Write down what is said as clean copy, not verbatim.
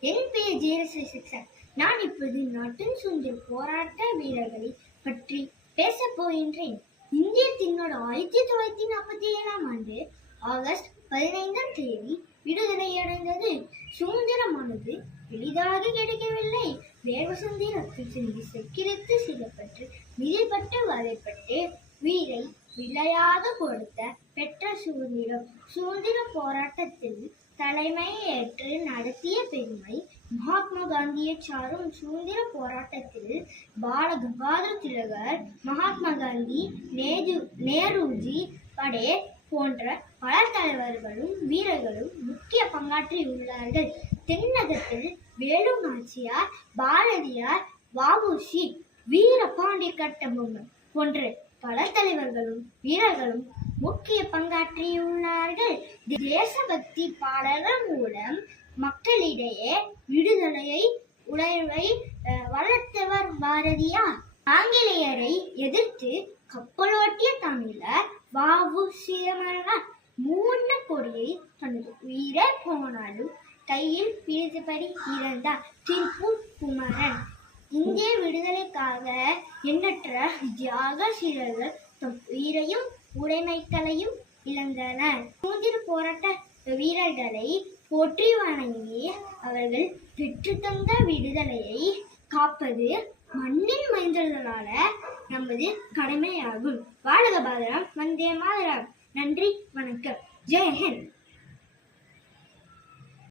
என் பெயர் ஜெயசிக்ஷன். நான் இப்போது நாட்டின் சுதந்திர போராட்ட வீரர்களை பற்றி பேசப் போகின்றேன். இந்திய திருநாடு 1947ஆம் ஆண்டு ஆகஸ்ட் 15ஆம் தேதி விடுதலையடைந்தது. சுதந்திரமானது எளிதாக கிடைக்கவில்லை. வேர்வசந்தி ரத்தம் சிந்தி செக்கிழித்து சிலப்பட்டு மிதிப்பட்டு வதைப்பட்டு உயிரை விளையாக கொடுத்த பெற்ற சுதந்திர போராட்டத்தில் தலைமை ஏற்று நடத்திய பெருமை மகாத்மா காந்தியை சாரும். சுதந்திர போராட்டத்தில் பால கங்காதர திலகர், மகாத்மா காந்தி, நேருஜி, படேல் போன்ற பல தலைவர்களும் வீரர்களும் முக்கிய பங்காற்றியுள்ளார்கள். தென்னகத்தில் வேலு நாச்சியார், பாரதியார், வ.உ.சி., வீரபாண்டிய கட்டபொம்மன் போன்ற பல தலைவர்களும் வீரர்களும் முக்கிய பங்காற்றியுள்ளார்கள். தேசபக்தி பாடல்கள் மூலம் மக்களிடையே விடுதலையை உணர்வை வளர்த்தவர் பாரதியார். ஆங்கிலேயரை எதிர்த்து கப்பலோட்டிய தமிழர் வ.உ.சி. மூன்று கொடியை தனது உயிரே போனாலும் கையில் பிடித்தபடி இறந்தார். திருப்பூர் குமரன். இந்திய விடுதலைக்காக எண்ணற்ற தியாக சீரர்கள் தம் உயிரையும் உடைமைகளையும் இழந்தனர். சுதந்திர போராட்ட வீரர்களை போற்றி வணங்கி அவர்கள் பெற்று தந்த விடுதலையை காப்பது மண்ணின் மைந்தர்களான நமது கடமையாகும். வாழ்க பாரதம், வந்தே மாதரம். நன்றி, வணக்கம். ஜெய் ஹிந்த்.